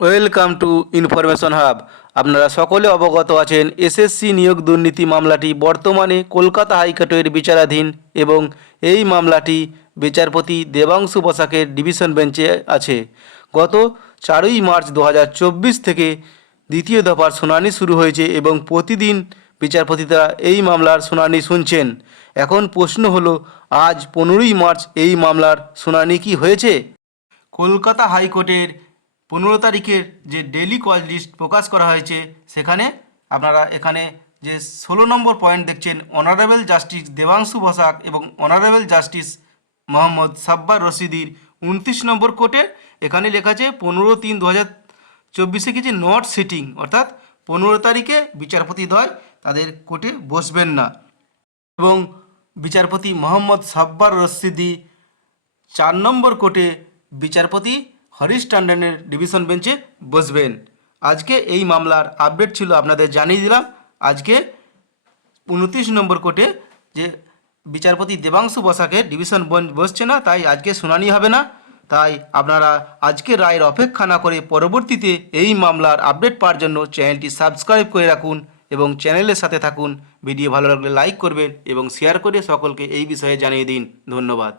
Welcome to information hub. আপনারা সকলে অবগত আছেন, এসএসসি নিয়োগ দুর্নীতি মামলাটি বর্তমানে কলকাতা হাইকোর্টের বিচারাধীন এবং এই মামলাটি বিচারপতি দেবাংশু বসাকের ডিভিশন বেঞ্চে আছে। গত চারই মার্চ দু হাজার চব্বিশ থেকে দ্বিতীয় দফার শুনানি শুরু হয়েছে এবং প্রতিদিন বিচারপতিরা এই মামলার শুনানি শুনছেন। এখন প্রশ্ন হলো, আজ পনেরোই মার্চ এই মামলার শুনানি কি হয়েছে? কলকাতা হাইকোর্টের পনেরো তারিখের যে ডেলি কল লিস্ট প্রকাশ করা হয়েছে, সেখানে আপনারা এখানে যে ষোলো নম্বর পয়েন্ট দেখছেন অনারেবল জাস্টিস দেবাংশু বসাক এবং অনারেবল জাস্টিস মোহাম্মদ সাব্বার রশিদির উনত্রিশ নম্বর কোর্টে এখানে লেখা আছে পনেরো তিন দু হাজার চব্বিশে কিছু নট সিটিং অর্থাৎ পনেরো তারিখে বিচারপতিদ্বয় তাদের কোর্টে বসবেন না। এবং বিচারপতি মোহাম্মদ সাব্বার রশিদি চার নম্বর কোর্টে বিচারপতি হরিশ টান্ডনের ডিভিশন বেঞ্চে বসবেন। আজকে এই মামলার আপডেট ছিল আপনাদের জানিয়ে দিলাম। আজকে উনত্রিশ নম্বর কোর্টে যে বিচারপতি দেবাংশু বসাকে ডিভিশন বেঞ্চ বসছে না, তাই আজকে শুনানি হবে না। তাই আপনারা আজকে রায়ের অপেক্ষা না করে পরবর্তীতে এই মামলার আপডেট পাওয়ার জন্য চ্যানেলটি সাবস্ক্রাইব করে রাখুন এবং চ্যানেলের সাথে থাকুন। ভিডিও ভালো লাগলে লাইক করবেন এবং শেয়ার করে সকলকে এই বিষয়ে জানিয়ে দিন। ধন্যবাদ।